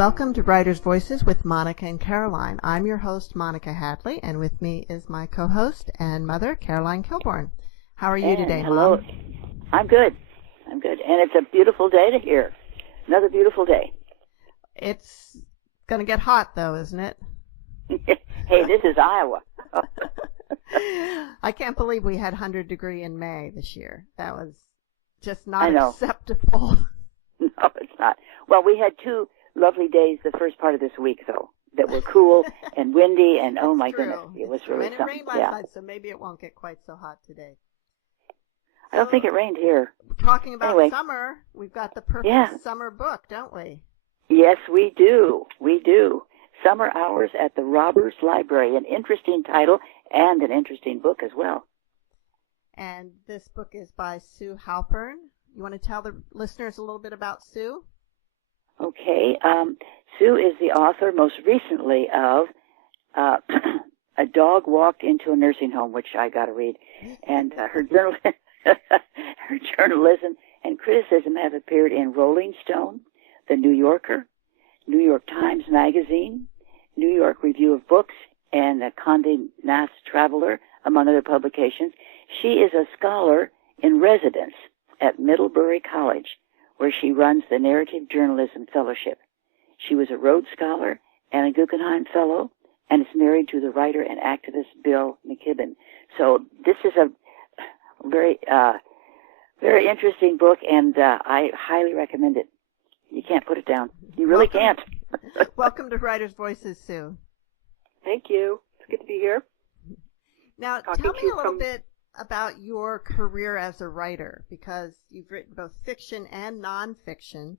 Welcome to Writers' Voices with Monica and Caroline. I'm your host, Monica Hadley, and with me is my co-host and mother, Caroline Kilborn. How are you today, hello. Mom? I'm good. And it's a beautiful day to hear. Another beautiful day. It's going to get hot, though, isn't it? Hey, this is Iowa. I can't believe we had 100-degree in May this year. That was just not acceptable. No, it's not. Well, we had two lovely days the first part of this week, though, that were cool and windy, and oh my goodness, it was really something. And it rained last night, so maybe it won't get quite so hot today. I don't think it rained here. Talking about summer, we've got the perfect summer book, don't we? Yes, we do. We do. Summer Hours at the Robbers Library, an interesting title and an interesting book as well. And this book is by Sue Halpern. You want to tell the listeners a little bit about Sue? Okay. Sue is the author most recently of A Dog Walked into a Nursing Home, which I got to read. And her journalism and criticism have appeared in Rolling Stone, The New Yorker, New York Times Magazine, New York Review of Books, and the Condé Nast Traveler, among other publications. She is a scholar in residence at Middlebury College, where she runs the Narrative Journalism Fellowship. She was a Rhodes Scholar and a Guggenheim Fellow, and is married to the writer and activist Bill McKibben. So this is a very, very interesting book, and I highly recommend it. You can't put it down. You really can't. Welcome to Writers' Voices, Sue. Thank you. It's good to be here. Now, tell me a little bit about your career as a writer, because you've written both fiction and nonfiction.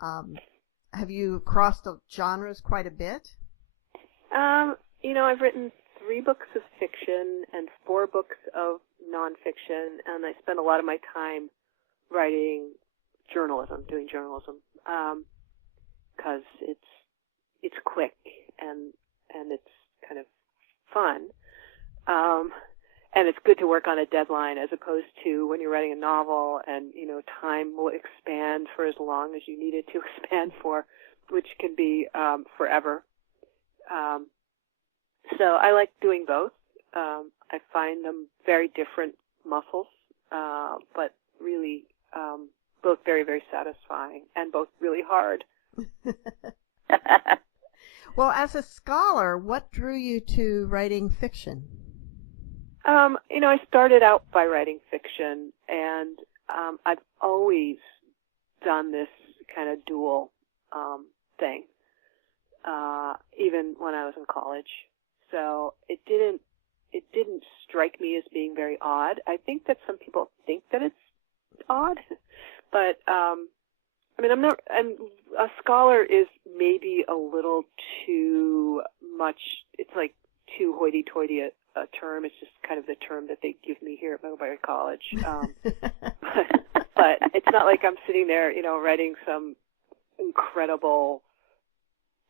Have you crossed the genres quite a bit? I've written 3 books of fiction and 4 books of nonfiction, and I spend a lot of my time writing journalism, doing journalism, because it's quick and it's kind of fun. And it's good to work on a deadline as opposed to when you're writing a novel and, time will expand for as long as you need it to expand for, which can be forever. So I like doing both. I find them very different muscles, but really both very, very satisfying and both really hard. Well, as a scholar, what drew you to writing fiction? I started out by writing fiction, and I've always done this kind of dual thing, even when I was in college. So it didn't strike me as being very odd. I think that some people think that it's odd, but a scholar is maybe a little too much. It's like too hoity-toity a term. It's just kind of the term that they give me here at Middlebury College. But it's not like I'm sitting there, writing some incredible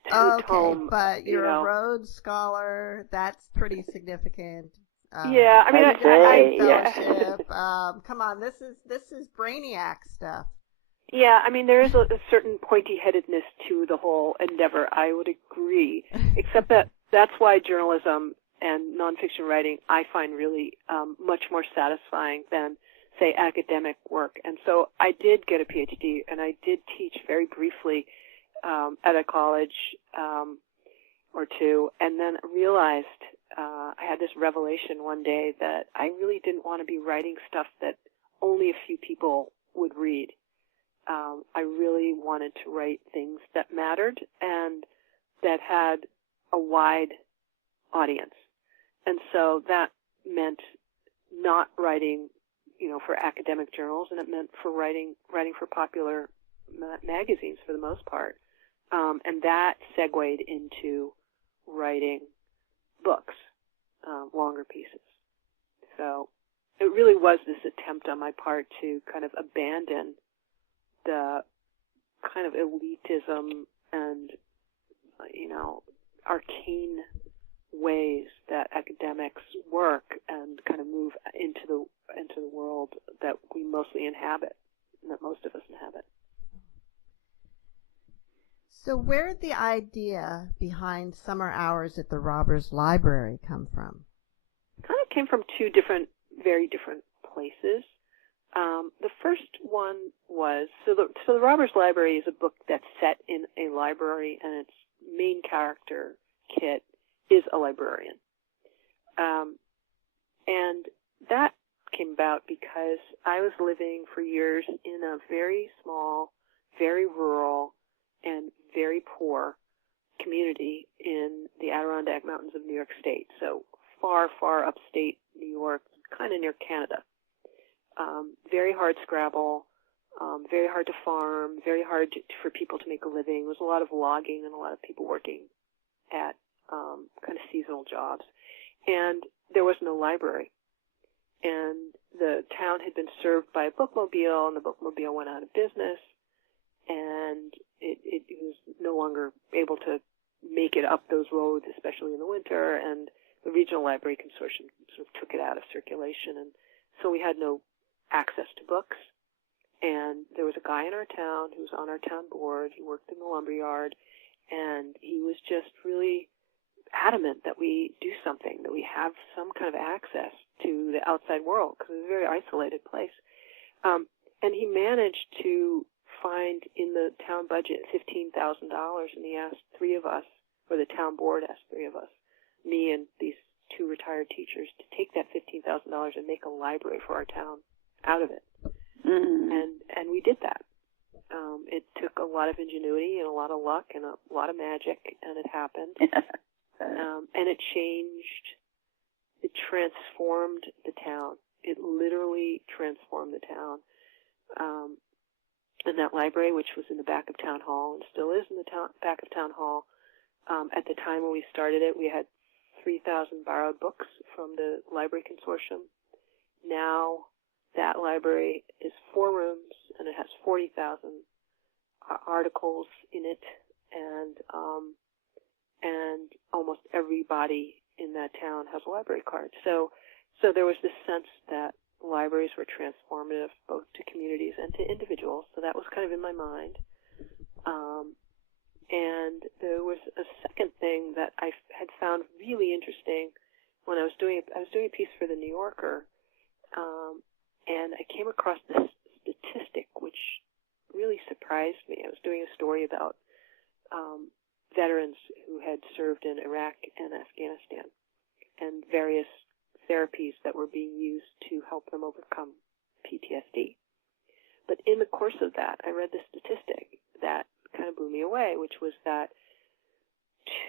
two-tome. Okay, but you're a Rhodes Scholar. That's pretty significant. Yeah, fellowship. Come on, this is brainiac stuff. Yeah, there is a certain pointy-headedness to the whole endeavor. I would agree, except that's why journalism and nonfiction writing I find really much more satisfying than, say, academic work. And so I did get a PhD, and I did teach very briefly at a college or two, and then realized I had this revelation one day that I really didn't want to be writing stuff that only a few people would read. I really wanted to write things that mattered and that had a wide audience. And so that meant not writing, for academic journals, and it meant for writing for popular magazines for the most part. And that segued into writing books, longer pieces. So it really was this attempt on my part to kind of abandon the kind of elitism and, arcane ways that academics work and kind of move into the world that we mostly inhabit, and that most of us inhabit. So where did the idea behind Summer Hours at the Robbers Library come from? It kind of came from two very different places. The first one was, so the Robbers Library is a book that's set in a library, and its main character, Kit, is a librarian. And that came about because I was living for years in a very small, very rural, and very poor community in the Adirondack Mountains of New York State. So far, far upstate New York, kind of near Canada. Very hard scrabble, very hard to farm, very hard for people to make a living. There was a lot of logging and a lot of people working at kind of seasonal jobs. And there was no library. And the town had been served by a bookmobile, and the bookmobile went out of business, and it was no longer able to make it up those roads, especially in the winter, and the Regional Library Consortium sort of took it out of circulation, and so we had no access to books. And there was a guy in our town who was on our town board. He worked in the lumberyard, and he was just really adamant that we do something, that we have some kind of access to the outside world, because it was a very isolated place. And he managed to find in the town budget $15,000, and he asked three of us, or the town board asked three of us, me and these two retired teachers, to take that $15,000 and make a library for our town out of it. Mm-hmm. And we did that. It took a lot of ingenuity and a lot of luck and a lot of magic, and it happened. And it changed, it transformed the town. It literally transformed the town. And that library, which was in the back of Town Hall and still is in the back of Town Hall, at the time when we started it, we had 3,000 borrowed books from the Library Consortium. Now that library is 4 rooms, and it has 40,000 articles in it, and almost everybody in that town has a library card. So there was this sense that libraries were transformative both to communities and to individuals. So that was kind of in my mind. And there was a second thing that I had found really interesting when I was doing a piece for the New Yorker, and I came across this statistic which really surprised me. I was doing a story about veterans who had served in Iraq and Afghanistan, and various therapies that were being used to help them overcome PTSD. But in the course of that, I read this statistic that kind of blew me away, which was that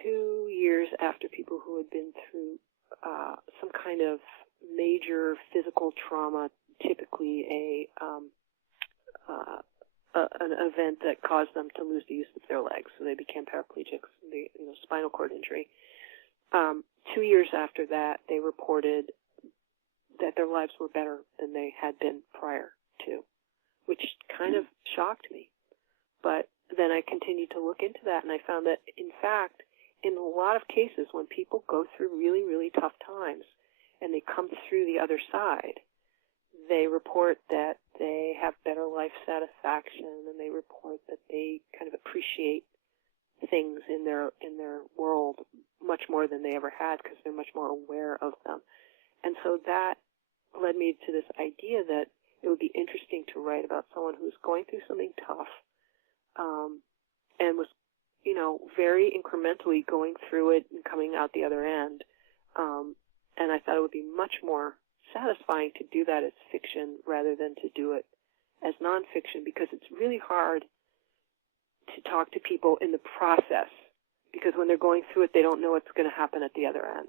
2 years after people who had been through some kind of major physical trauma, typically an event that caused them to lose the use of their legs, so they became paraplegics, spinal cord injury. 2 years after that, they reported that their lives were better than they had been prior to, which kind of shocked me. But then I continued to look into that, and I found that, in fact, in a lot of cases, when people go through really, really tough times and they come through the other side, they report that they have better life satisfaction, and they report that they kind of appreciate things in their world much more than they ever had, because they're much more aware of them. And so that led me to this idea that it would be interesting to write about someone who's going through something tough, and was, very incrementally going through it and coming out the other end. And I thought it would be much more satisfying to do that as fiction rather than to do it as nonfiction, because it's really hard to talk to people in the process, because when they're going through it, they don't know what's going to happen at the other end.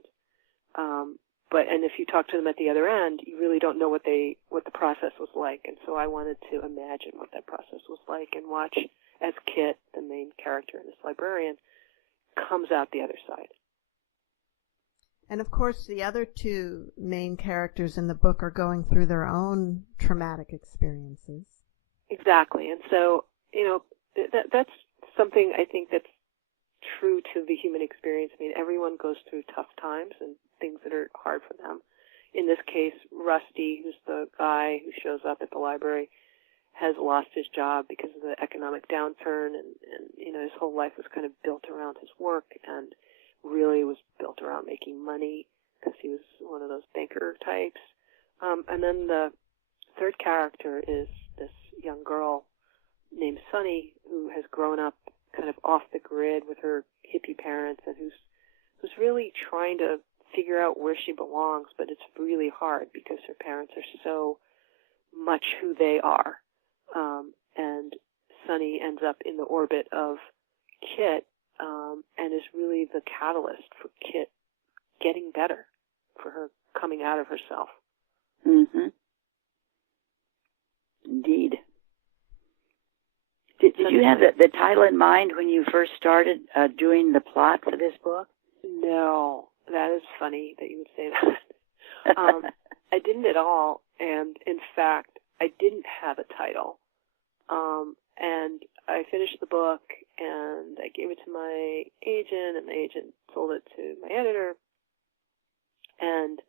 And if you talk to them at the other end, you really don't know what the process was like. And so I wanted to imagine what that process was like and watch as Kit, the main character in this librarian, comes out the other side. And of course, the other two main characters in the book are going through their own traumatic experiences. Exactly. And so, that's something I think that's true to the human experience. I mean, everyone goes through tough times and things that are hard for them. In this case, Rusty, who's the guy who shows up at the library, has lost his job because of the economic downturn, and his whole life was kind of built around his work and really was built around making money because he was one of those banker types. And then the third character is this young girl named Sunny, who has grown up kind of off the grid with her hippie parents, and who's really trying to figure out where she belongs, but it's really hard because her parents are so much who they are. And Sunny ends up in the orbit of Kit, and is really the catalyst for Kit getting better, for her coming out of herself. Mm-hmm. Indeed. Did you have the title in mind when you first started doing the plot for this book? No, that is funny that you would say that. I didn't at all, and in fact, I didn't have a title. And I finished the book, and I gave it to my agent, and the agent sold it to my editor, and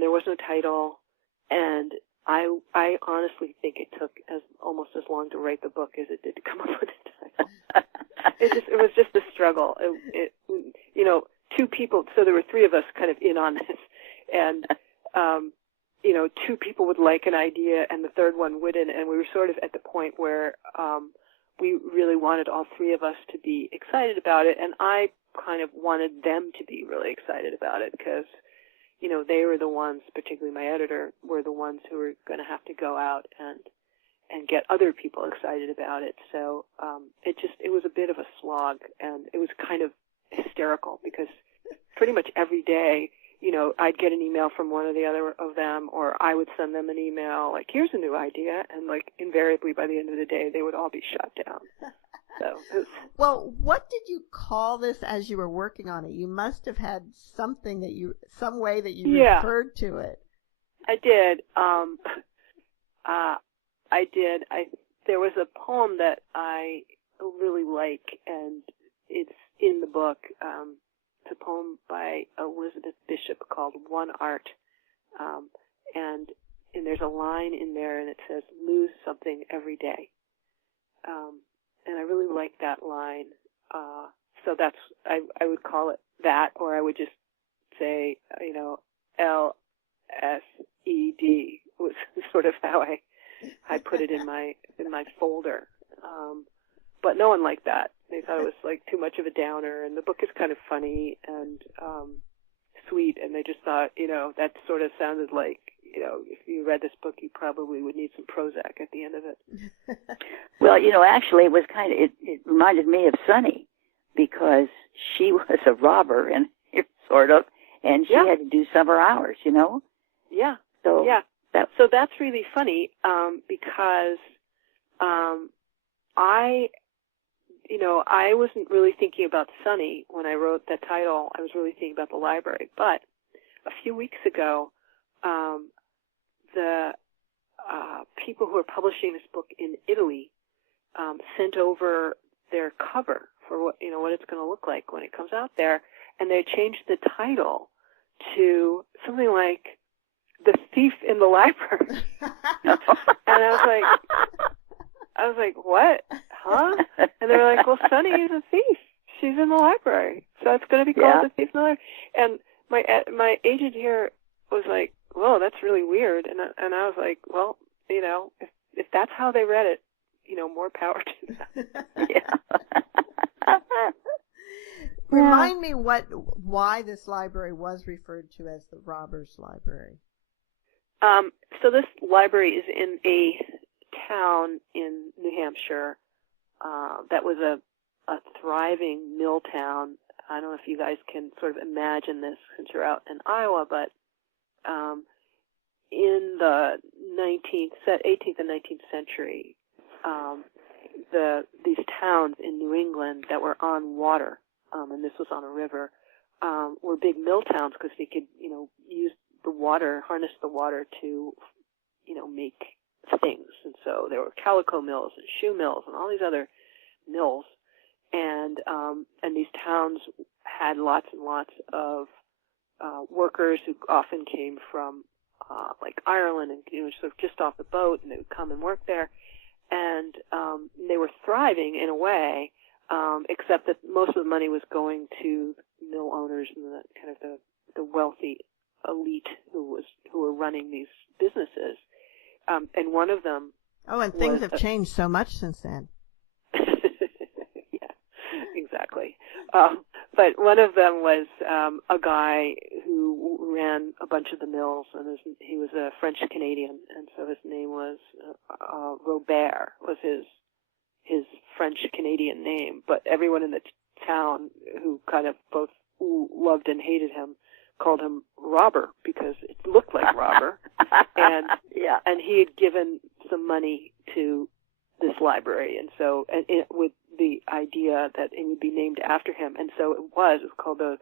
there was no title, and I honestly think it took almost as long to write the book as it did to come up with a title. It was just a struggle. Two people, so there were three of us kind of in on this, and two people would like an idea and the third one wouldn't, and we were sort of at the point where we really wanted all three of us to be excited about it, and I kind of wanted them to be really excited about it because, they were the ones, particularly my editor, were the ones who were going to have to go out and get other people excited about it. So it was a bit of a slog, and it was kind of hysterical because pretty much every day, I'd get an email from one or the other of them, or I would send them an email like, here's a new idea, and like invariably by the end of the day, they would all be shut down. So, well, what did you call this as you were working on it? You must have had some way that you referred to it. I did. I did. There was a poem that I really like, and it's in the book. It's a poem by Elizabeth Bishop called One Art, and there's a line in there, and it says, lose something every day. And I really like that line. So that's, I would call it that, or I would just say, LSED was sort of how I put it in my folder. But no one liked that. They thought it was like too much of a downer, and the book is kind of funny and sweet, and they just thought, that sort of sounded like, if you read this book, you probably would need some Prozac at the end of it. Well, actually, it was it reminded me of Sunny, because she was a robber, and sort of, and she had to do summer hours, Yeah. So yeah. So that's really funny, because I wasn't really thinking about Sunny when I wrote that title. I was really thinking about the library. But a few weeks ago, the people who are publishing this book in Italy sent over their cover for what it's going to look like when it comes out there, and they changed the title to something like "The Thief in the Library." And I was like, what? Huh? And they were like, well, Sunny is a thief. She's in the library, so it's going to be called The Thief in the Library. And my agent here was like, whoa, that's really weird. And I was like, well, if that's how they read it, more power to them. Yeah. Remind me why this library was referred to as the Robbers Library. So this library is in a town in New Hampshire that was a thriving mill town. I don't know if you guys can sort of imagine this since you're out in Iowa, but in the 18th and 19th century, these towns in New England that were on water, and this was on a river, were big mill towns because they could, use the water, harness the water to, make things. And so there were calico mills and shoe mills and all these other mills, and these towns had lots and lots of workers who often came from like Ireland, and sort of just off the boat, and they would come and work there, and they were thriving in a way, except that most of the money was going to mill owners and the kind of the wealthy elite who were running these businesses, and one of them. Oh, and things have changed so much since then. Yeah, exactly. But one of them was a guy who ran a bunch of the mills, and he was a French Canadian, and so his name was Robert was his French Canadian name. But everyone in the town who kind of both loved and hated him called him Robber because it looked like Robber, and yeah, and he had given some money to this library, and so with the idea that it would be named after him, and so it was called the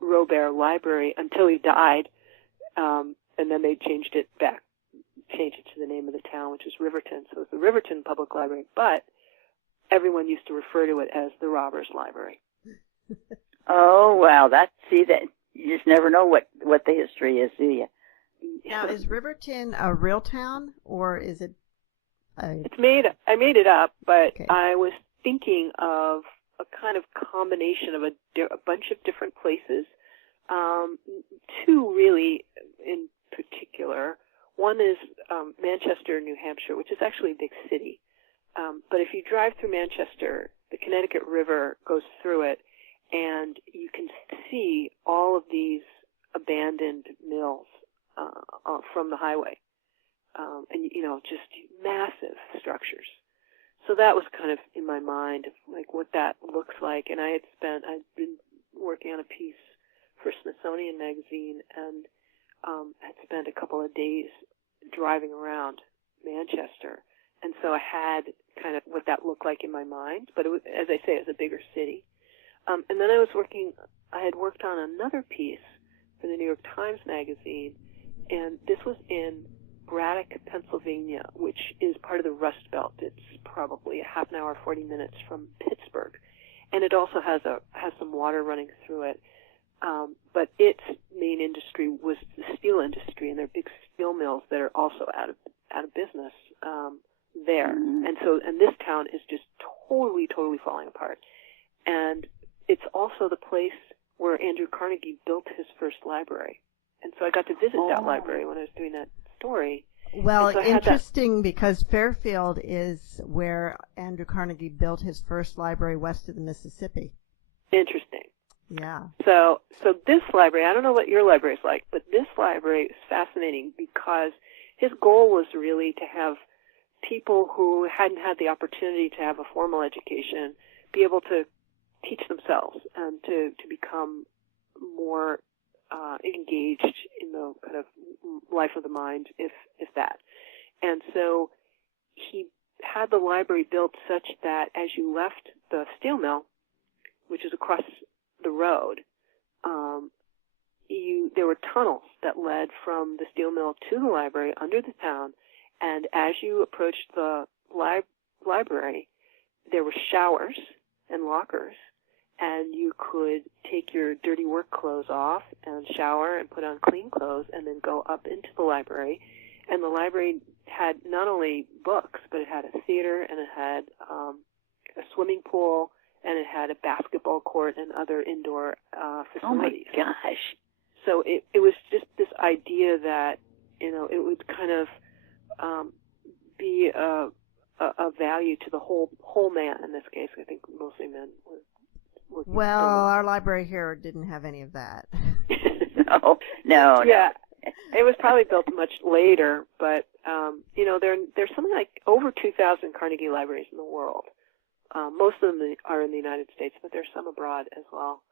Robert Library until he died, and then they changed it to the name of the town, which is Riverton. So it's the Riverton Public Library, but everyone used to refer to it as the Robbers Library. Oh wow, that you just never know what the history is, do you? Now, is Riverton a real town, or is it? I made it up, but okay. I was thinking of a kind of combination of a bunch of different places. Two really in particular. One is Manchester, New Hampshire, which is actually a big city. But if you drive through Manchester, the Connecticut River goes through it, and you can see all of these abandoned mills from the highway. And, just massive structures. So that was kind of in my mind, like what that looks like. And I'd been working on a piece for Smithsonian Magazine, and had spent a couple of days driving around Manchester. And so I had kind of what that looked like in my mind. But it was, as I say, it was a bigger city. And then I had worked on another piece for the New York Times Magazine, and this was in Braddock, Pennsylvania, which is part of the Rust Belt. It's probably a half an hour, 40 minutes from Pittsburgh, and it also has some water running through it. But its main industry was the steel industry, and there are big steel mills that are also out of business there. Mm-hmm. And this town is just totally falling apart. And it's also the place where Andrew Carnegie built his first library. And so I got to visit that library when I was doing that story. Well, so interesting because Fairfield is where Andrew Carnegie built his first library west of the Mississippi. Interesting. Yeah. So this library, I don't know what your library is like, but this library is fascinating because his goal was really to have people who hadn't had the opportunity to have a formal education be able to teach themselves and to become more engaged in the kind of life of the mind, if that. And so he had the library built such that as you left the steel mill, which is across the road, there were tunnels that led from the steel mill to the library under the town, and as you approached the library, there were showers and lockers, and you could take your dirty work clothes off and shower and put on clean clothes and then go up into the library. And the library had not only books, but it had a theater, and it had a swimming pool, and it had a basketball court and other indoor facilities. Oh my gosh. So it was just this idea that, it would kind of be a value to the whole man in this case. I think mostly men were well, our library here didn't have any of that. No. Yeah, it was probably built much later, but there's something like over 2,000 Carnegie libraries in the world. Most of them are in the United States, but there's some abroad as well.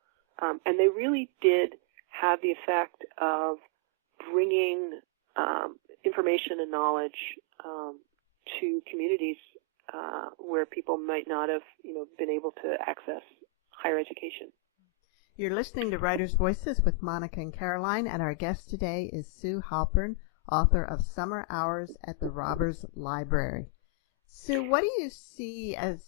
And they really did have the effect of bringing information and knowledge to communities where people might not have, been able to access higher education. You're listening to Writers' Voices with Monica and Caroline, and our guest today is Sue Halpern, author of Summer Hours at the Robbers Library. Sue, what do you see as,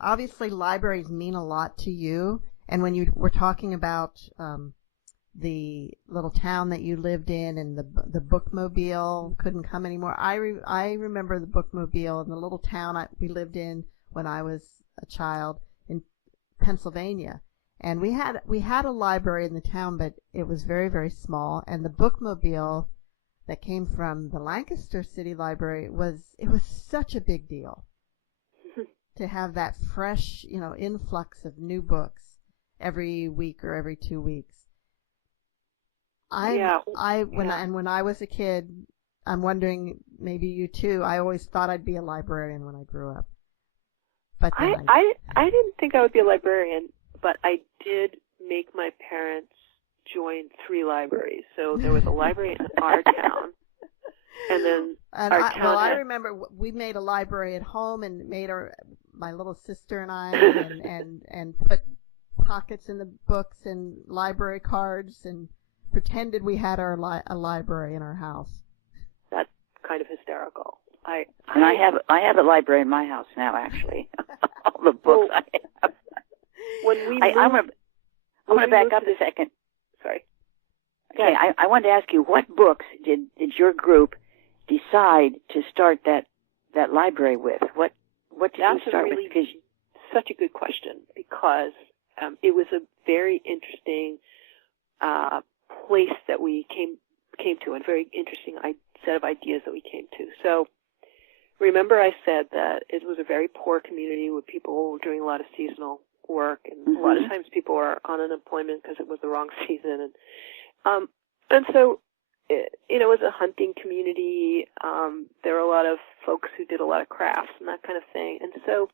obviously libraries mean a lot to you, and when you were talking about the little town that you lived in, and the bookmobile couldn't come anymore. I remember the bookmobile in the little town we lived in when I was a child in Pennsylvania, and we had a library in the town, but it was very, very small, and the bookmobile that came from the Lancaster City Library it was such a big deal to have that fresh, influx of new books every week or every 2 weeks. When I was a kid, I'm wondering, maybe you too, I always thought I'd be a librarian when I grew up. But I didn't think I would be a librarian, but I did make my parents join 3 libraries. So there was a library in our town, and then I remember we made a library at home and made my little sister and I and put pockets in the books and library cards and pretended we had a library in our house. That's kind of hysterical. I have a library in my house now, actually. All the books I have. I'm going to back up a second. Sorry. Okay, I wanted to ask you, what books did your group decide to start that library with? What did you start with? That's such a good question, because it was a very interesting place that we came to, and very interesting set of ideas that we came to. So remember I said that it was a very poor community with people doing a lot of seasonal work, and a lot of times people are on unemployment because it was the wrong season, and so it was a hunting community. There were a lot of folks who did a lot of crafts and that kind of thing. And so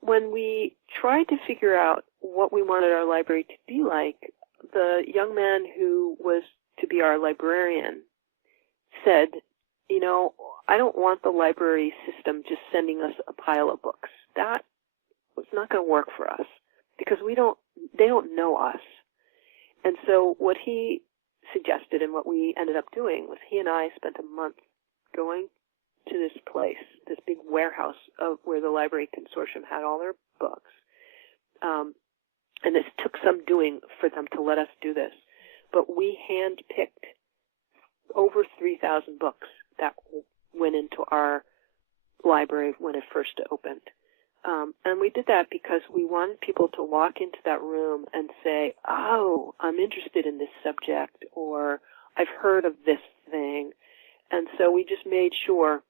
when we tried to figure out what we wanted our library to be like, the young man who was to be our librarian said, I don't want the library system just sending us a pile of books. That was not going to work for us, because they don't know us. And so what he suggested, and what we ended up doing, was he and I spent a month going to this place, this big warehouse where the Library Consortium had all their books. And this took some doing for them to let us do this. But we hand-picked over 3,000 books that went into our library when it first opened. And we did that because we wanted people to walk into that room and say, oh, I'm interested in this subject, or I've heard of this thing. And so we just made sure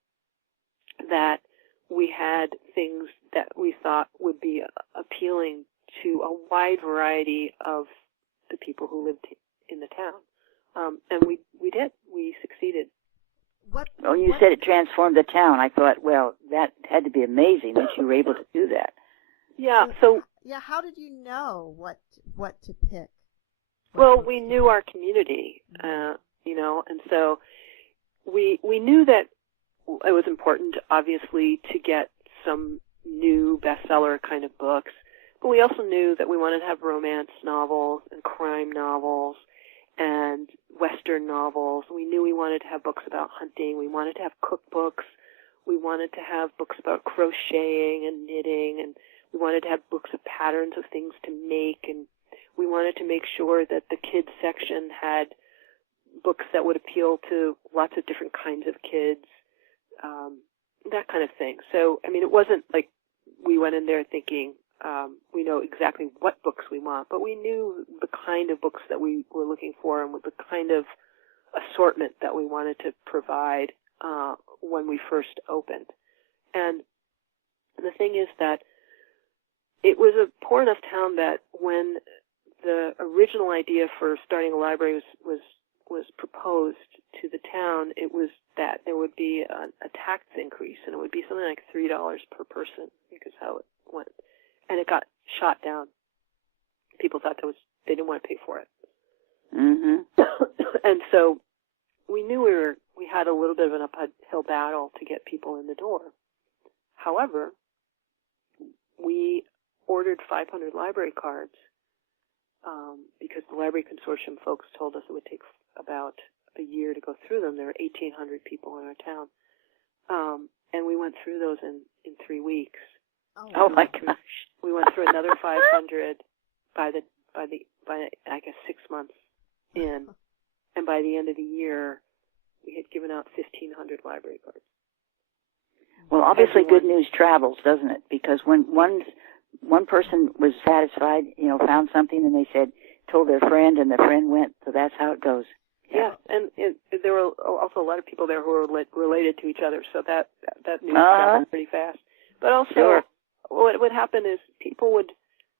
that we had things that we thought would be appealing to a wide variety of the people who lived in the town. And we did. We succeeded. You said it transformed the town. I thought, well, that had to be amazing that you were able to do that. Yeah. How did you know what to pick? Well, we knew our community, and so we knew that it was important, obviously, to get some new bestseller kind of books, but we also knew that we wanted to have romance novels and crime novels and Western novels. We knew we wanted to have books about hunting. We wanted to have cookbooks. We wanted to have books about crocheting and knitting, and we wanted to have books of patterns of things to make, and we wanted to make sure that the kids section had books that would appeal to lots of different kinds of kids, that kind of thing. So, it wasn't like we went in there thinking, we know exactly what books we want, but we knew the kind of books that we were looking for and the kind of assortment that we wanted to provide when we first opened. And the thing is that it was a poor enough town that when the original idea for starting a library was proposed to the town, it was that there would be a tax increase, and it would be something like $3 per person, because how it went. And it got shot down. People thought they didn't want to pay for it. Mm-hmm. And so we knew we had a little bit of an uphill battle to get people in the door. However, we ordered 500 library cards because the Library Consortium folks told us it would take about a year to go through them. There were 1,800 people in our town. And we went through those in 3 weeks. Oh my gosh. We went through another 500 by I guess 6 months in, and by the end of the year, we had given out 1,500 library cards. Well, obviously good news travels, doesn't it? Because when one person was satisfied, found something, and they told their friend, and the friend went, so that's how it goes. Yeah, and there were also a lot of people there who were related to each other, so that news traveled pretty fast. But also, what would happen is people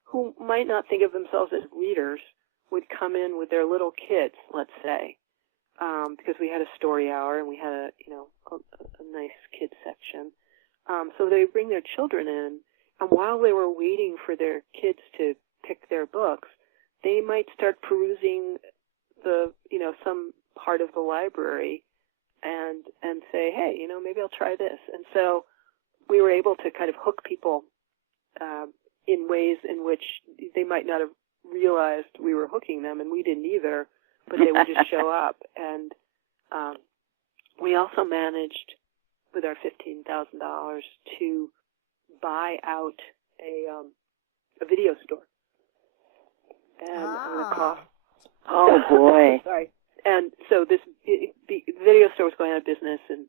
who might not think of themselves as readers would come in with their little kids, let's say, because we had a story hour and we had a nice kids section. So they bring their children in, and while they were waiting for their kids to pick their books, they might start perusing some part of the library and say, hey, maybe I'll try this. And so we were able to kind of hook people in ways in which they might not have realized we were hooking them, and we didn't either, but they would just show up. And we also managed, with our $15,000, to buy out a video store. And the cost. Oh boy! Sorry. And so the video store was going out of business and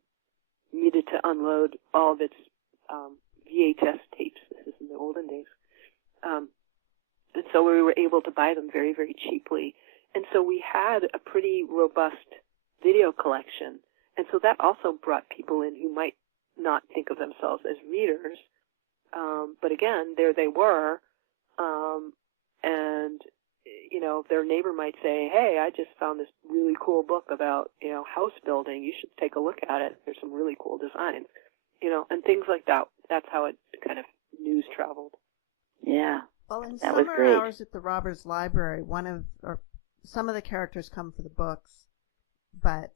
needed to unload all of its VHS tapes. This is in the olden days. And so we were able to buy them very, very cheaply. And so we had a pretty robust video collection. And so that also brought people in who might not think of themselves as readers. But again, there they were. And, their neighbor might say, hey, I just found this really cool book about, house building. You should take a look at it. There's some really cool designs, and things like that. That's how it kind of news traveled. Yeah. Well, in that was summer great. hours at the Robbers Library, some of the characters come for the books, or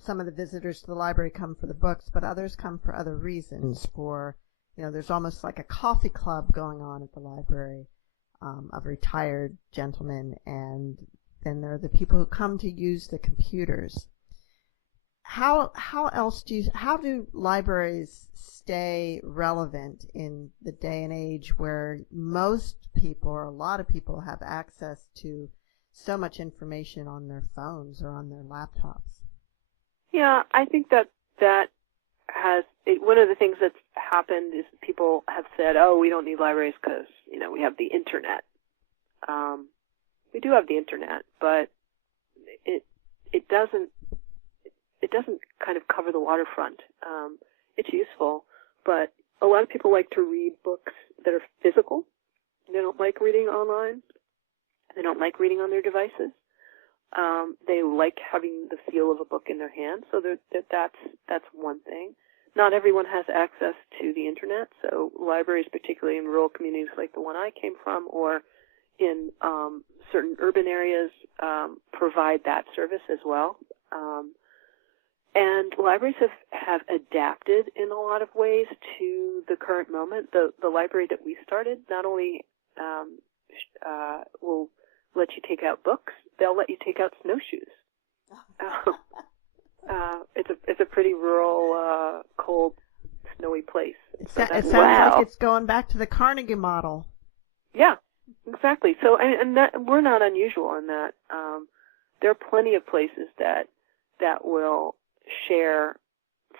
some of the visitors to the library come for the books, but others come for other reasons. There's almost like a coffee club going on at the library of retired gentlemen, and then there are the people who come to use the computers. How do libraries stay relevant in the day and age where most people, or a lot of people, have access to so much information on their phones or on their laptops? Yeah, I think that one of the things that's happened is people have said, oh, we don't need libraries because, we have the internet. We do have the internet, but it doesn't kind of cover the waterfront. It's useful, but a lot of people like to read books that are physical. They don't like reading online. They don't like reading on their devices. They like having the feel of a book in their hand, so that's one thing. Not everyone has access to the internet, so libraries, particularly in rural communities like the one I came from, or in certain urban areas, provide that service as well. And libraries have adapted in a lot of ways to the current moment. The library that we started not only will let you take out books, they'll let you take out snowshoes. It's a pretty rural, cold, snowy place. It sounds like it's going back to the Carnegie model. Yeah, exactly. So, and that, we're not unusual in that. There are plenty of places that will share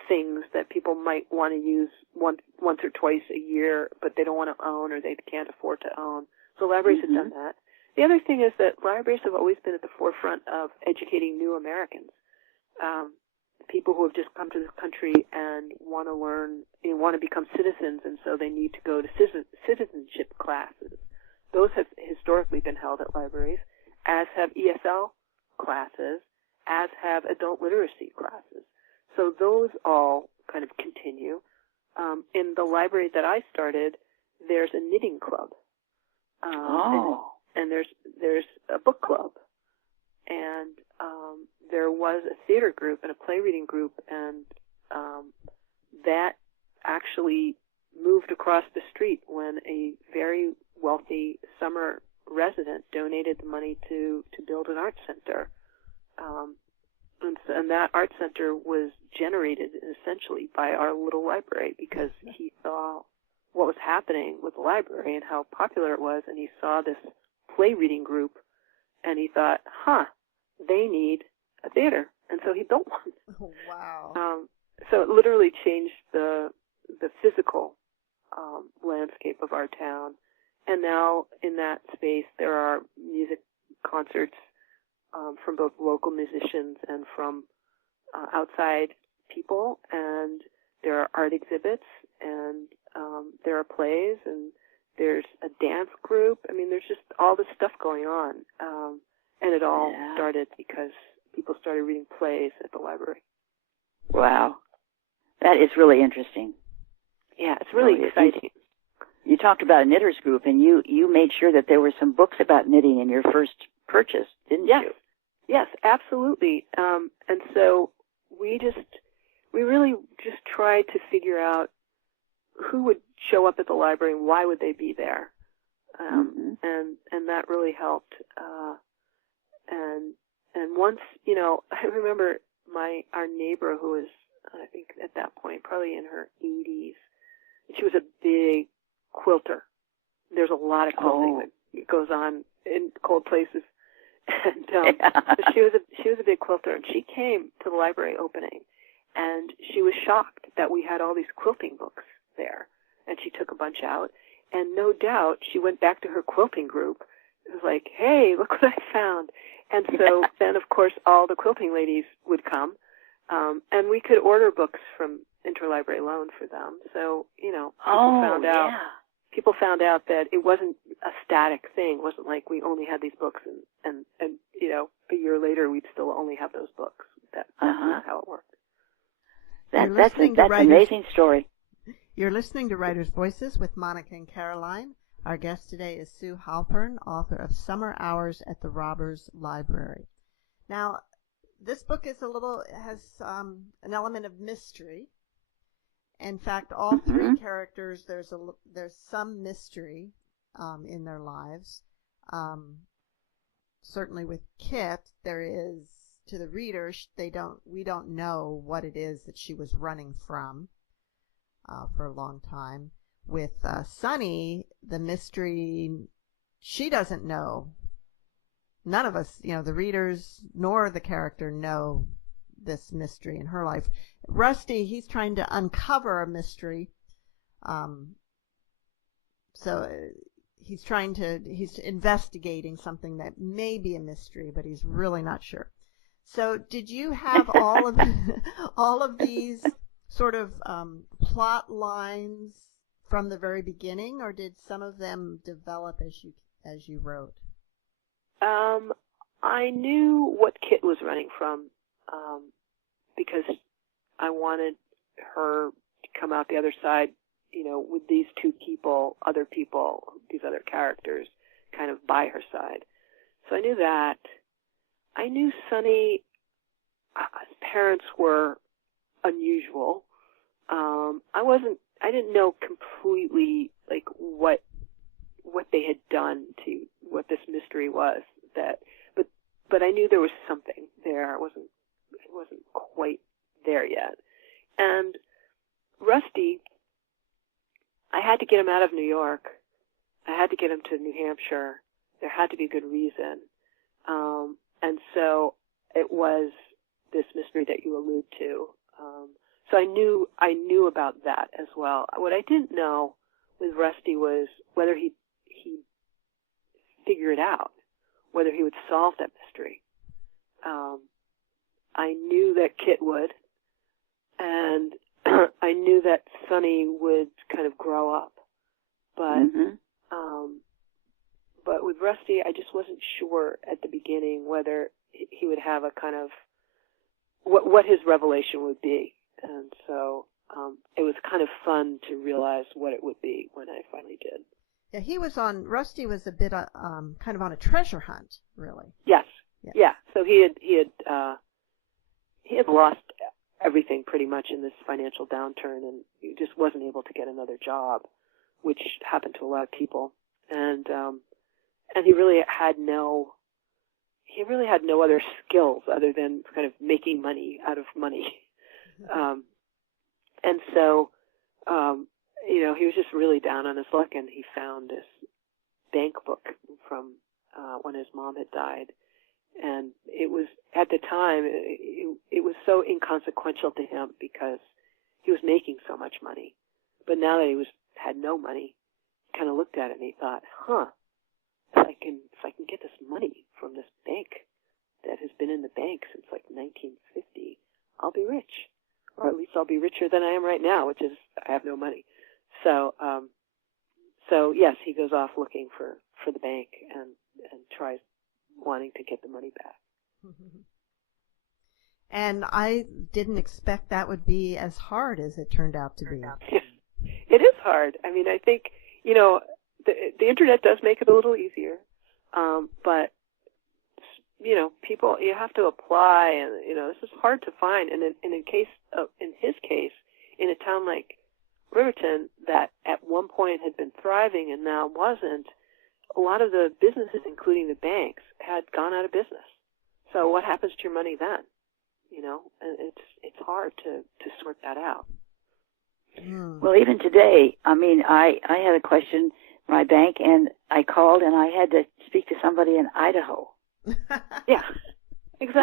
things that people might want to use once or twice a year, but they don't want to own or they can't afford to own. So libraries have done that. The other thing is that libraries have always been at the forefront of educating new Americans. People who have just come to this country and want to learn, want to become citizens, and so they need to go to citizenship classes. Those have historically been held at libraries, as have ESL classes, as have adult literacy classes. So those all kind of continue. In the library that I started, there's a knitting club. And there's a book club. And there was a theater group and a play reading group, and that actually moved across the street when a very wealthy summer resident donated the money to build an art center. And that art center was generated essentially by our little library, because he saw what was happening with the library and how popular it was, and he saw this play reading group, and he thought, they need a theater, and so he built one. Oh, wow. So it literally changed the physical landscape of our town. And now in that space there are music concerts from both local musicians and from outside people, and there are art exhibits, and there are plays, and there's a dance group. I mean, there's just all this stuff going on. And it all started because people started reading plays at the library. Wow. That is really interesting. Yeah, it's really exciting. You talked about a knitters group, and you made sure that there were some books about knitting in your first purchase, didn't you? Yes, absolutely. And so we really just tried to figure out who would show up at the library and why would they be there. And that really helped. And once, I remember our neighbor who was, I think at that point, probably in her 80s, she was a big quilter. There's a lot of quilting that goes on in cold places. And so she was a big quilter, and she came to the library opening, and she was shocked that we had all these quilting books there. And she took a bunch out, and no doubt she went back to her quilting group. It was like, hey, look what I found. And so then, of course, all the quilting ladies would come, and we could order books from interlibrary loan for them. So, people found out that it wasn't a static thing. It wasn't like we only had these books and a year later we'd still only have those books. That's not how it worked. That's an amazing story. You're listening to Writers' Voices with Monica and Caroline. Our guest today is Sue Halpern, author of Summer Hours at the Robbers Library. Now, this book has an element of mystery. In fact, all three characters, there's some mystery in their lives. Certainly with Kit, there is, to the reader, we don't know what it is that she was running from for a long time. With Sunny, the mystery, she doesn't know. None of us, the readers nor the character know this mystery in her life. Rusty, he's trying to uncover a mystery. So he's investigating something that may be a mystery, but he's really not sure. So did you have all of these sort of plot lines from the very beginning, or did some of them develop as you wrote? I knew what Kit was running from, because I wanted her to come out the other side, with these two other people, these other characters, kind of by her side. So I knew that. I knew Sunny's parents were unusual. I didn't know completely like what they had done to what this mystery was, but I knew there was something there. It wasn't quite there yet. And Rusty, I had to get him out of New York. I had to get him to New Hampshire. There had to be a good reason. And so it was this mystery that you allude to. So I knew about that as well. What I didn't know with Rusty was whether he'd figure it out, whether he would solve that mystery. I knew that Kit would, and I knew that Sunny would kind of grow up. But but with Rusty, I just wasn't sure at the beginning whether he would have a kind of what his revelation would be. And so it was kind of fun to realize what it would be when I finally did. Yeah, Rusty was a bit kind of on a treasure hunt, really. Yes. Yeah. So he had lost everything pretty much in this financial downturn, and he just wasn't able to get another job, which happened to a lot of people. And he really had no other skills other than kind of making money out of money. And so, he was just really down on his luck, and he found this bank book from when his mom had died. And it was, at the time, it was so inconsequential to him because he was making so much money. But now that he had no money, he kind of looked at it and he thought, if I can get this money from this bank that has been in the bank since like 1950, I'll be rich. Or at least I'll be richer than I am right now, which is I have no money. So yes, he goes off looking for the bank and tries wanting to get the money back. And I didn't expect that would be as hard as it turned out to be. It is hard. I mean, I think, the internet does make it a little easier. But, people, you have to apply and, this is hard to find. And in his case, in a town like Riverton that at one point had been thriving and now wasn't, a lot of the businesses, including the banks, had gone out of business. So what happens to your money then? And it's hard to sort that out. Well, even today, I mean, I had a question in my bank, and I called, and I had to speak to somebody in Idaho. Yeah, exactly.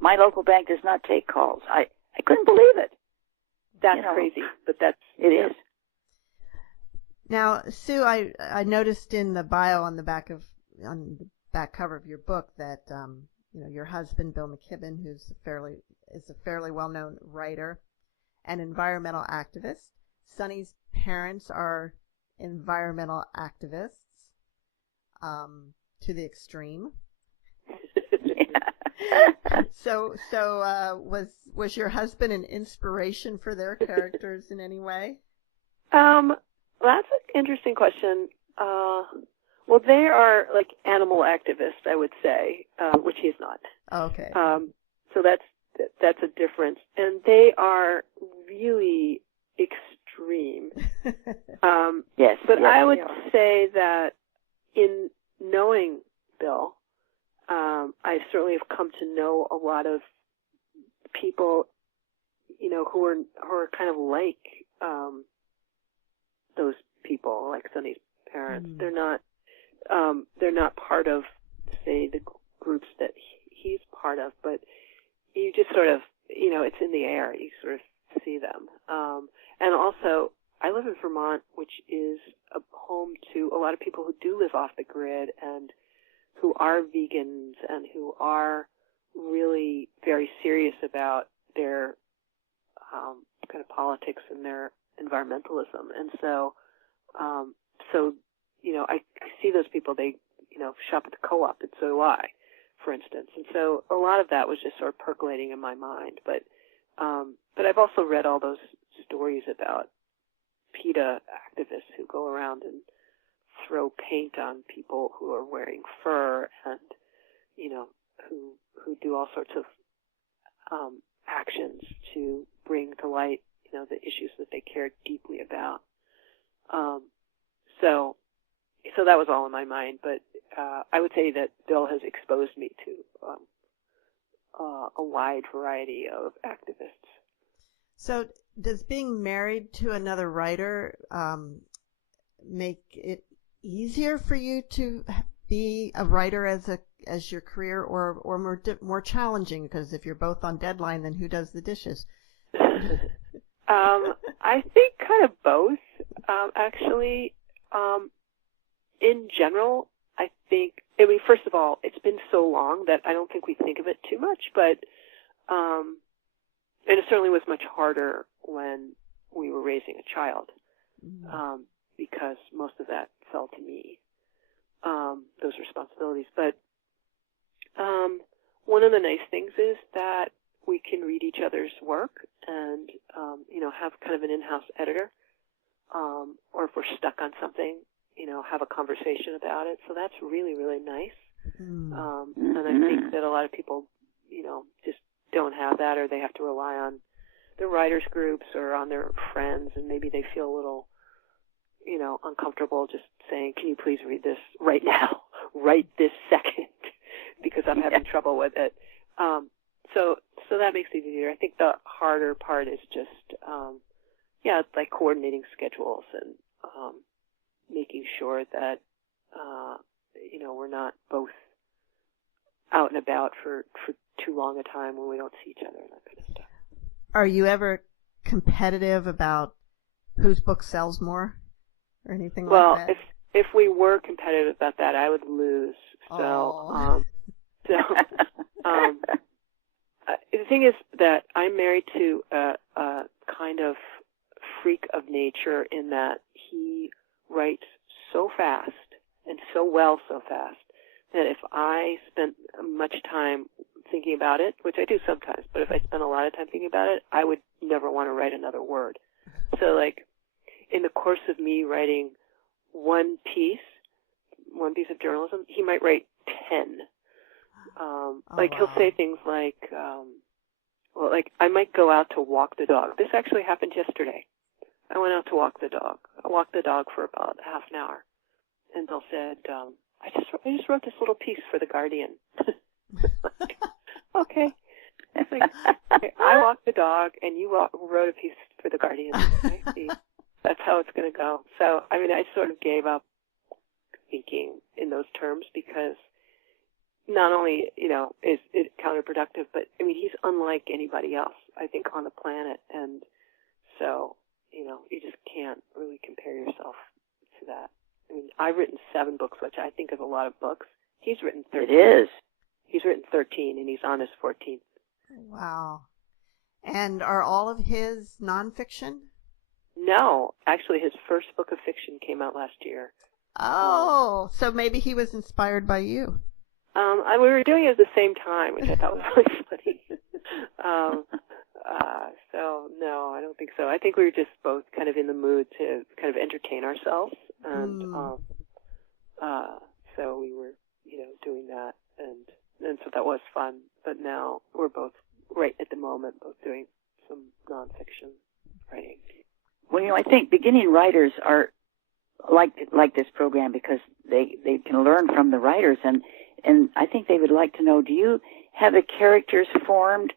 My local bank does not take calls. I couldn't believe it. That's crazy, but it is. Now, Sue, I noticed in the bio on the back cover of your book that your husband, Bill McKibben, is a fairly well-known writer and environmental activist. Sonny's parents are environmental activists to the extreme. So was your husband an inspiration for their characters in any way? That's an interesting question. Well, they are like animal activists, I would say, which he's not. Okay. So that's a difference, and they are really extreme. Yes. But I would say that in knowing Bill, I certainly have come to know a lot of people, who are kind of like those people, like Sonny's parents. Mm. They're not part of, say, the groups that he's part of, but you just sort of, it's in the air. You sort of see them. And also, I live in Vermont, which is a home to a lot of people who do live off the grid and who are vegans and who are really very serious about their kind of politics and their environmentalism. And so, I see those people. They, shop at the co-op, and so do I, for instance. And so a lot of that was just sort of percolating in my mind. But I've also read all those stories about PETA activists who go around and throw paint on people who are wearing fur and, who do all sorts of actions to bring to light, the issues that they care deeply about. So that was all in my mind, but I would say that Bill has exposed me to a wide variety of activists. So does being married to another writer make it easier for you to be a writer as your career, or more challenging? Because if you're both on deadline, then who does the dishes? I think kind of both, actually. In general, I think, first of all, it's been so long that I don't think we think of it too much, but, and it certainly was much harder when we were raising a child, because most of that fell to me, those responsibilities. But, one of the nice things is that we can read each other's work and, have kind of an in-house editor, or if we're stuck on something, have a conversation about it. So that's really, really nice. And I think that a lot of people, just don't have that, or they have to rely on their writers groups or on their friends, and maybe they feel a little, uncomfortable just saying, can you please read this right now, right this second, because I'm having trouble with it. So that makes it easier. I think the harder part is just, like coordinating schedules and, making sure that, we're not both out and about for too long a time when we don't see each other and that kind of stuff. Are you ever competitive about whose book sells more or anything like that? Well, if we were competitive about that, I would lose. So, the thing is that I'm married to a kind of freak of nature in that he writes so fast and so well so fast that if I spent much time thinking about it, which I do sometimes, but if I spent a lot of time thinking about it, I would never want to write another word. So, like, in the course of me writing one piece of journalism, he might write 10. He'll say things like, I might go out to walk the dog. This actually happened yesterday. I went out to walk the dog. I walked the dog for about half an hour. And Bill said, I just wrote this little piece for The Guardian. Okay. It's like, okay, I walked the dog, and you wrote a piece for The Guardian. I see. That's how it's going to go. So, I mean, I sort of gave up thinking in those terms because not only, is it counterproductive, but, I mean, he's unlike anybody else, I think, on the planet. And so, you just can't really compare yourself to that. I mean, I've written 7 books, which I think is a lot of books. He's written 13. It is. He's written 13, and he's on his 14th. Wow. And are all of his nonfiction? No. Actually, his first book of fiction came out last year. Oh, so maybe he was inspired by you. We were doing it at the same time, which I thought was really funny. So, no, I don't think so. I think we were just both kind of in the mood to kind of entertain ourselves. And so we were, doing that. And so that was fun. But now we're both, right at the moment, both doing some nonfiction writing. Well, I think beginning writers are like this program because they can learn from the writers. And I think they would like to know, do you have the characters formed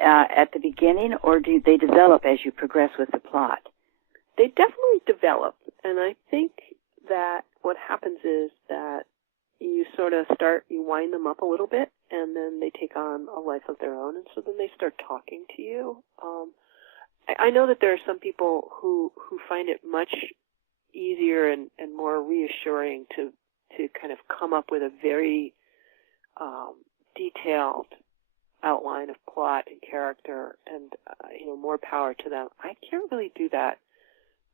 at the beginning, or do they develop as you progress with the plot? They definitely develop, and I think that what happens is that you sort of you wind them up a little bit, and then they take on a life of their own, and so then they start talking to you. I know that there are some people who find it much easier and more reassuring to kind of come up with a very detailed outline of plot and character, and more power to them. I can't really do that.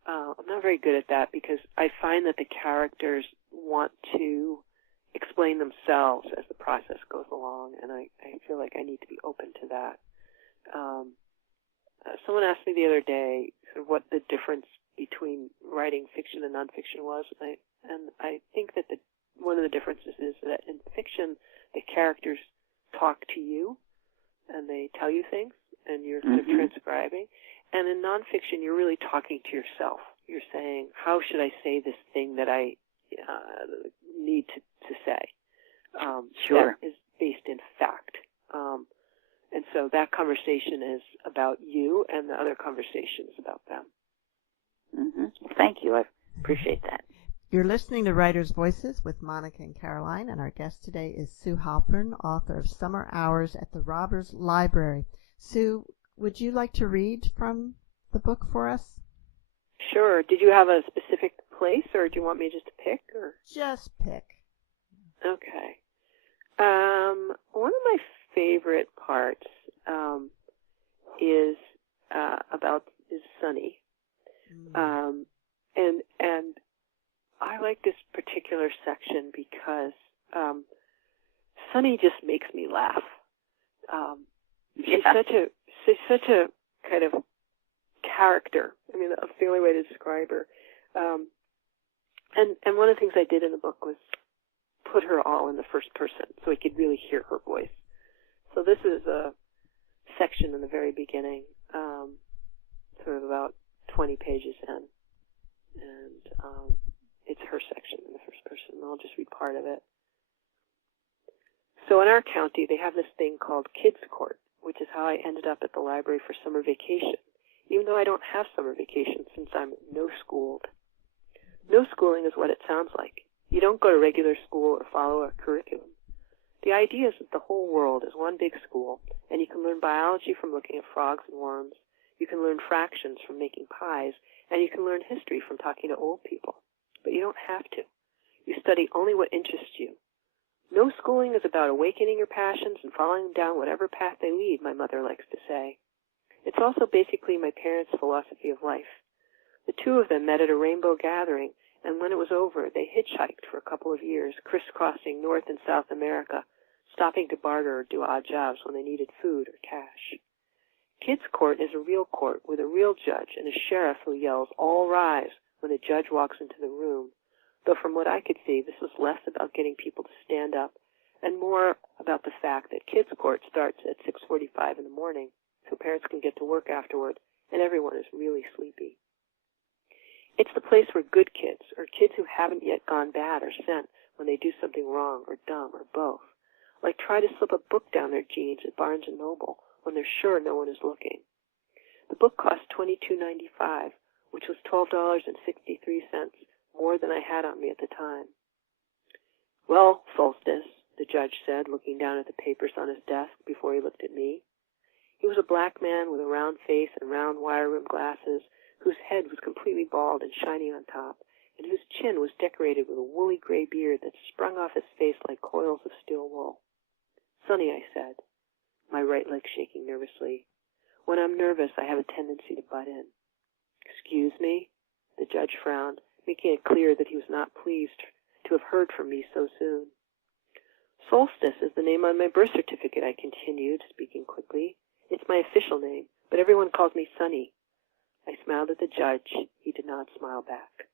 I'm not very good at that because I find that the characters want to explain themselves as the process goes along, and I feel like I need to be open to that. Someone asked me the other day sort of what the difference between writing fiction and nonfiction was, and I think that one of the differences is that in fiction, the characters talk to you, and they tell you things, and you're kind of transcribing. And in nonfiction, you're really talking to yourself. You're saying, how should I say this thing that I need to say? Sure. That is based in fact. And so that conversation is about you, and the other conversation is about them. Mm-hmm. Thank you. I appreciate that. You're listening to Writers' Voices with Monica and Caroline, and our guest today is Sue Halpern, author of Summer Hours at the Robbers Library. Sue, would you like to read from the book for us? Sure. Did you have a specific place, or do you want me just to pick? Or? Just pick. Okay. One of my favorite parts is Sunny. And I like this particular section because Sunny just makes me laugh. She's such a kind of character. I mean, that's the only way to describe her. And one of the things I did in the book was put her all in the first person so we could really hear her voice. So this is a section in the very beginning, sort of about 20 pages in. And it's her section in the first person. I'll just read part of it. So in our county, they have this thing called Kids Court, which is how I ended up at the library for summer vacation, even though I don't have summer vacation since I'm no-schooled. No schooling is what it sounds like. You don't go to regular school or follow a curriculum. The idea is that the whole world is one big school, and you can learn biology from looking at frogs and worms, you can learn fractions from making pies, and you can learn history from talking to old people. But you don't have to. You study only what interests you. No schooling is about awakening your passions and following down whatever path they lead, my mother likes to say. It's also basically my parents' philosophy of life. The two of them met at a rainbow gathering, and when it was over, they hitchhiked for a couple of years, crisscrossing North and South America, stopping to barter or do odd jobs when they needed food or cash. Kids' court is a real court with a real judge and a sheriff who yells, "All rise," when the judge walks into the room, though from what I could see, this was less about getting people to stand up and more about the fact that kids' court starts at 6:45 in the morning, so parents can get to work afterward, and everyone is really sleepy. It's the place where good kids, or kids who haven't yet gone bad, are sent when they do something wrong or dumb or both, like try to slip a book down their jeans at Barnes & Noble when they're sure no one is looking. The book cost $22.95, which was $12.63, more than I had on me at the time. "Well, Solstice," the judge said, looking down at the papers on his desk before he looked at me. He was a black man with a round face and round wire-rimmed glasses, whose head was completely bald and shiny on top, and whose chin was decorated with a woolly gray beard that sprung off his face like coils of steel wool. "Sonny," I said, my right leg shaking nervously. When I'm nervous, I have a tendency to butt in. "Excuse me?" The judge frowned, making it clear that he was not pleased to have heard from me so soon. "Solstice is the name on my birth certificate," I continued, speaking quickly. "It's my official name, but everyone calls me Sonny." I smiled at the judge. He did not smile back.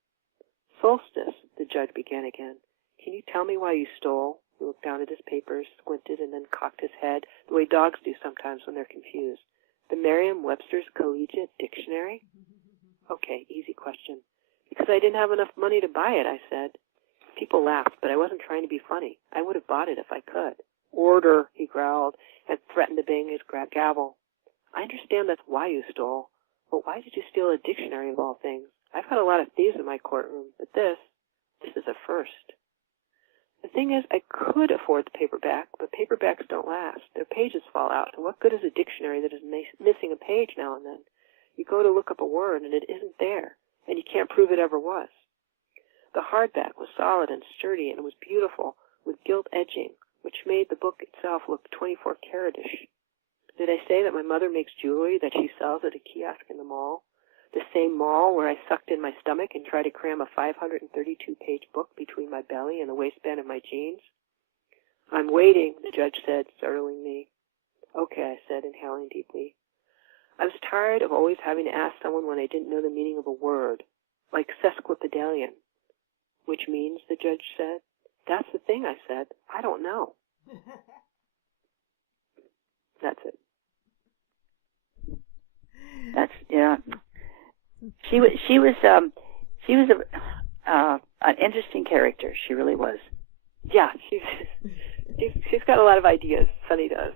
"Solstice," the judge began again, "can you tell me why you stole?" He looked down at his papers, squinted, and then cocked his head, the way dogs do sometimes when they're confused. "The Merriam-Webster's Collegiate Dictionary?" "Okay, easy question." "Because I didn't have enough money to buy it," I said. People laughed, but I wasn't trying to be funny. I would have bought it if I could. "Order," he growled, and threatened to bang his gavel. "I understand that's why you stole. But why did you steal a dictionary of all things? I've had a lot of thieves in my courtroom, but this is a first." The thing is, I could afford the paperback, but paperbacks don't last. Their pages fall out, and what good is a dictionary that is missing a page now and then? You go to look up a word, and it isn't there, and you can't prove it ever was. The hardback was solid and sturdy, and it was beautiful, with gilt edging, which made the book itself look 24-caratish. Did I say that my mother makes jewelry that she sells at a kiosk in the mall? The same mall where I sucked in my stomach and tried to cram a 532-page book between my belly and the waistband of my jeans? "I'm waiting," the judge said, startling me. "Okay," I said, inhaling deeply. I was tired of always having to ask someone when I didn't know the meaning of a word, like sesquipedalian. "Which means?" the judge said. "That's the thing," I said. "I don't know." That's it. That's, yeah. She was an interesting character. She really was. Yeah, she's got a lot of ideas. Sonny does.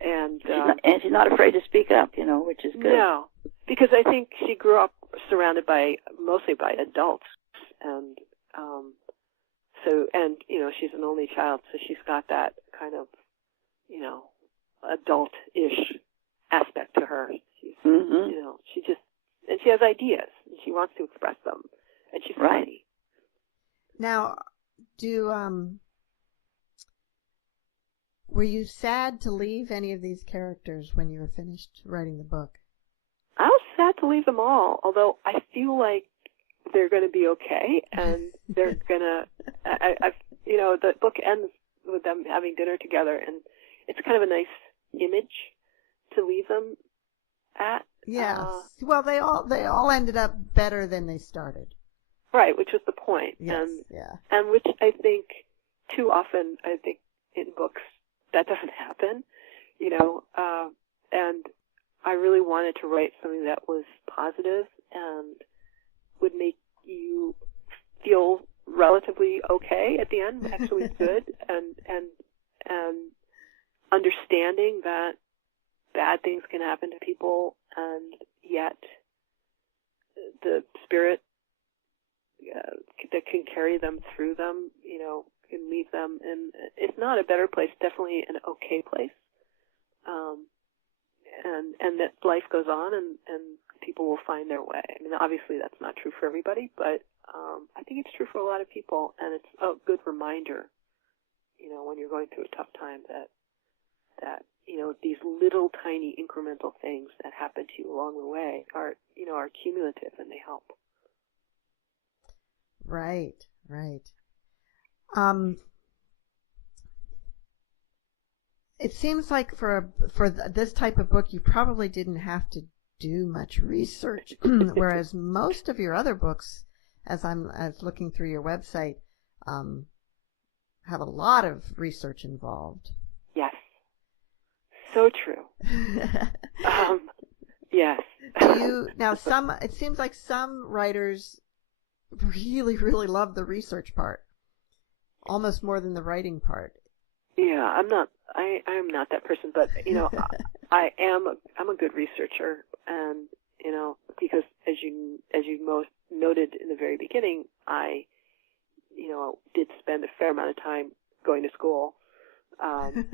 And she's not afraid to speak up, which is good. No, because I think she grew up surrounded mostly by adults, and she's an only child, so she's got that kind of adult-ish aspect to her. She's, she has ideas, and she wants to express them, and she's funny. Now, were you sad to leave any of these characters when you were finished writing the book? I was sad to leave them all, although I feel like they're going to be okay, and they're going to, the book ends with them having dinner together, and it's kind of a nice image to leave them at. Yes. Well, they all ended up better than they started. Right, which was the point. Yes, and which I think too often, in books, that doesn't happen, and I really wanted to write something that was positive and would make you feel relatively okay at the end, actually good, and understanding that bad things can happen to people, and yet the spirit that can carry them through them, can leave them, and it's not a better place, definitely an okay place. And that life goes on, and people will find their way. I mean, obviously that's not true for everybody, but I think it's true for a lot of people, and it's a good reminder, when you're going through a tough time, that these little tiny incremental things that happen to you along the way are cumulative, and they help. Right. It seems like for this type of book, you probably didn't have to do much research, whereas most of your other books, as looking through your website, have a lot of research involved. Yes, so true. Yes. It seems like some writers really, really love the research part, almost more than the writing part. Yeah, I am not that person, but I'm a good researcher, and because as you most noted in the very beginning, I did spend a fair amount of time going to school, and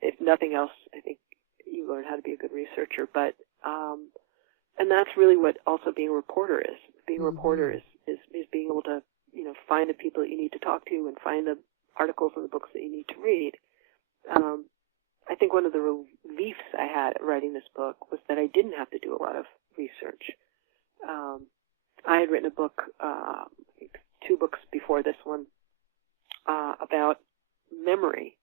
if nothing else, I think you learn how to be a good researcher. But and that's really what also being a reporter is. Being a reporter is being able to find the people that you need to talk to and find the articles and the books that you need to read. I think one of the reliefs I had at writing this book was that I didn't have to do a lot of research. I had written a book, I think 2 books before this one, about memory.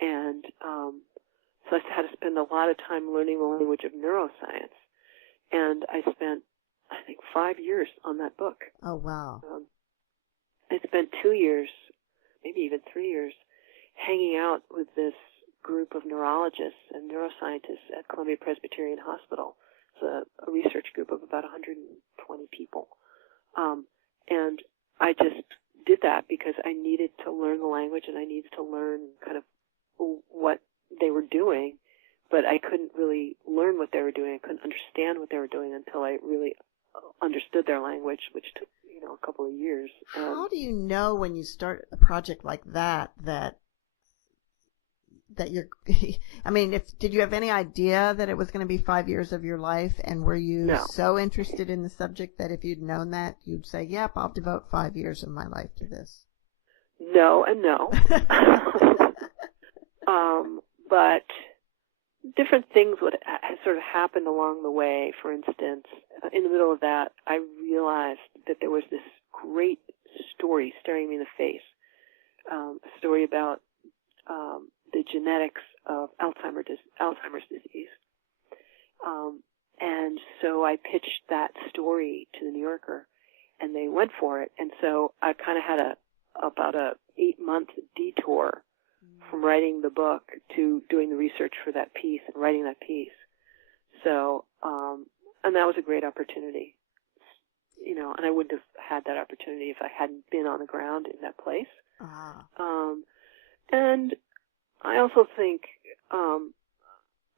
And so I had to spend a lot of time learning the language of neuroscience. And I spent, I think, 5 years on that book. Oh, wow. I spent 2 years, maybe even 3 years, hanging out with this group of neurologists and neuroscientists at Columbia Presbyterian Hospital. It's a research group of about 120 people. And I just did that because I needed to learn the language, and I needed to learn kind of what they were doing, but I couldn't really learn what they were doing. I couldn't understand what they were doing until I really understood their language, which took a couple of years. How do you know when you start a project like that you're, I mean, did you have any idea that it was going to be 5 years of your life, and were you so interested in the subject that if you'd known that, you'd say, yep, I'll devote 5 years of my life to this? No and no. But different things would sort of happen along the way. For instance, in the middle of that, I realized that there was this great story staring me in the face, a story about the genetics of Alzheimer's disease. And so I pitched that story to the New Yorker, and they went for it. And so I kind of had about a 8-month detour from writing the book to doing the research for that piece and writing that piece. So, and that was a great opportunity, and I wouldn't have had that opportunity if I hadn't been on the ground in that place. And I also think,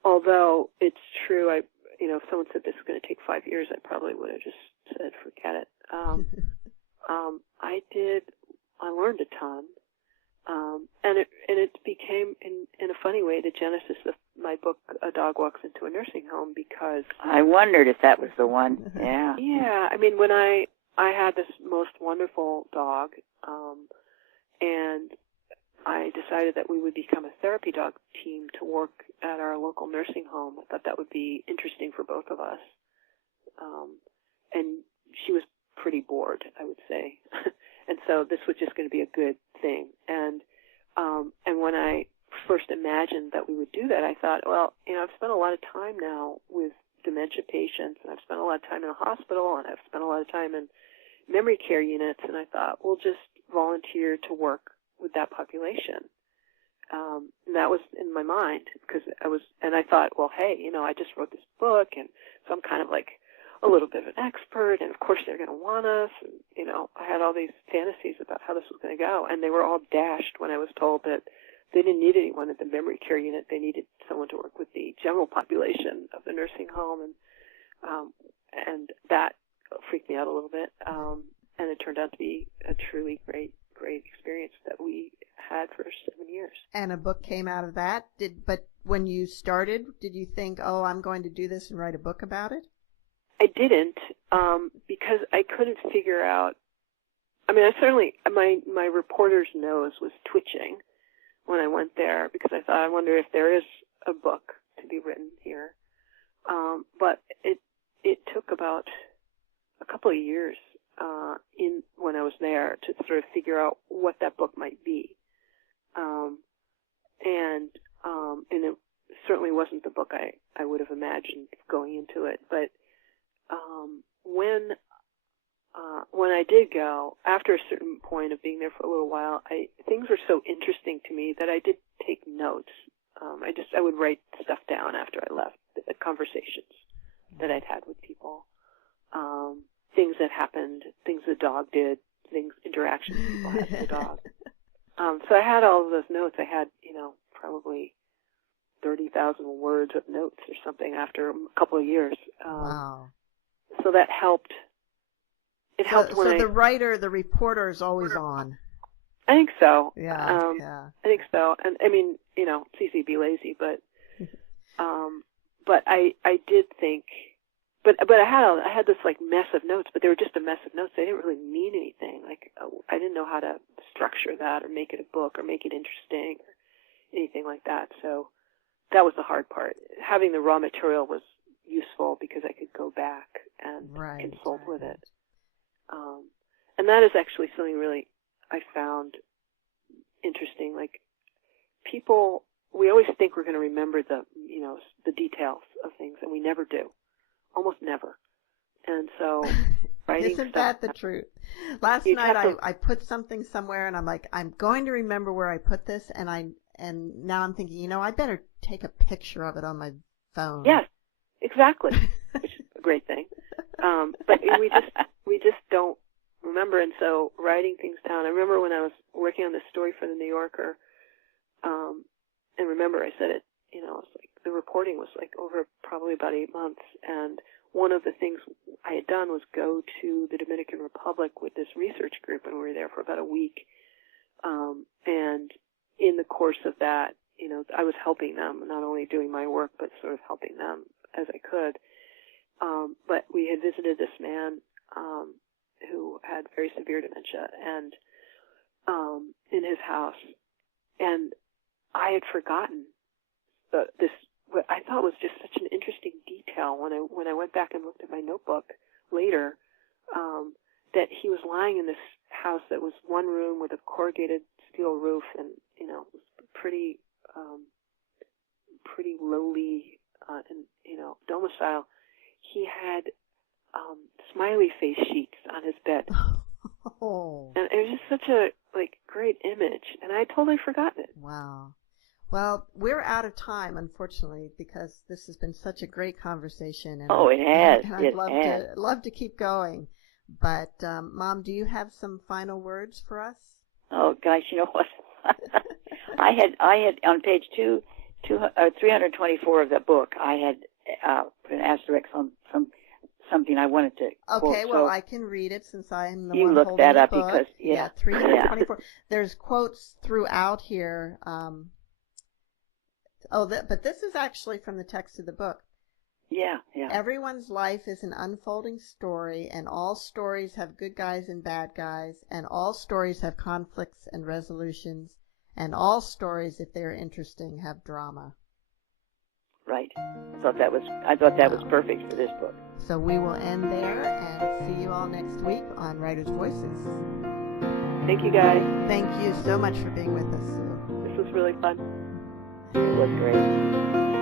although it's true, if someone said this is going to take 5 years, I probably would have just said, forget it. I learned a ton. And it became, in a funny way, the genesis of my book, A Dog Walks into a Nursing Home, because I wondered if that was the one. Yeah. Yeah. I mean, when I had this most wonderful dog, and I decided that we would become a therapy dog team to work at our local nursing home. I thought that would be interesting for both of us. And she was pretty bored, I would say. And so this was just going to be a good thing. And when I first imagined that we would do that, I thought, well, I've spent a lot of time now with dementia patients, and I've spent a lot of time in a hospital, and I've spent a lot of time in memory care units, and I thought, we'll just volunteer to work with that population. And that was in my mind, because I thought, well, hey, I just wrote this book, and so I'm kind of like a little bit of an expert, and of course they're going to want us. And, I had all these fantasies about how this was going to go, and they were all dashed when I was told that they didn't need anyone at the memory care unit. They needed someone to work with the general population of the nursing home, and that freaked me out a little bit. and it turned out to be a truly great experience that we had for 7 years. And a book came out of that. But when you started, did you think, oh, I'm going to do this and write a book about it? I didn't, because I couldn't figure out. I mean, I certainly my reporter's nose was twitching when I went there, because I thought, I wonder if there is a book to be written here. But it took about a couple of years when I was there to sort of figure out what that book might be. And it certainly wasn't the book I would have imagined going into it. But when I did go, after a certain point of being there for a little while, things were so interesting to me that I did take notes. I would write stuff down after I left, the conversations that I'd had with people, things that happened, things the dog did, interactions people had with the dog. So I had all of those notes. I had, probably 30,000 words of notes or something after a couple of years. Wow. So that helped. It helped when the writer, the reporter is always on. I think so. Yeah. I think so. And I mean, it's easy to be lazy, but I did think, but I had this like mess of notes, but they were just a mess of notes. They didn't really mean anything. Like I didn't know how to structure that or make it a book or make it interesting or anything like that. So that was the hard part. Having the raw material was useful because I could go back and consult with it. And that is actually something really I found interesting. Like people, we always think we're going to remember the details of things, and we never do. Almost never. And so writing Isn't that the truth? Last night I put something somewhere, and I'm like, I'm going to remember where I put this, and now I'm thinking, I better take a picture of it on my phone. Yes, exactly, which is a great thing. But we just don't remember, and so writing things down. I remember when I was working on this story for the New Yorker, and remember I said it, it was like the reporting was like over probably about 8 months, and one of the things I had done was go to the Dominican Republic with this research group, and we were there for about a week. And in the course of that, I was helping them, not only doing my work, but sort of helping them as I could. But we had visited this man who had very severe dementia, and in his house, and I had forgotten this. What I thought was just such an interesting detail when I went back and looked at my notebook later, that he was lying in this house that was one room with a corrugated steel roof, and pretty lowly and domicile. He had smiley face sheets on his bed. Oh. And it was just such a great image, and I had totally forgotten it. Wow. Well, we're out of time, unfortunately, because this has been such a great conversation. And it has. And I'd love to keep going. But, Mom, do you have some final words for us? Oh, gosh, you know what? I had on page 324 of the book, I had put an asterisk on something I wanted to quote. Okay, well, I can read it since I'm the you one look holding that the up book. because, 324. There's quotes throughout here. But this is actually from the text of the book. Yeah. Everyone's life is an unfolding story, and all stories have good guys and bad guys, and all stories have conflicts and resolutions, and all stories, if they're interesting, have drama. Right. I thought that was perfect for this book. So we will end there and see you all next week on Writers' Voices. Thank you, guys. Thank you so much for being with us, Sue. This was really fun. It was great.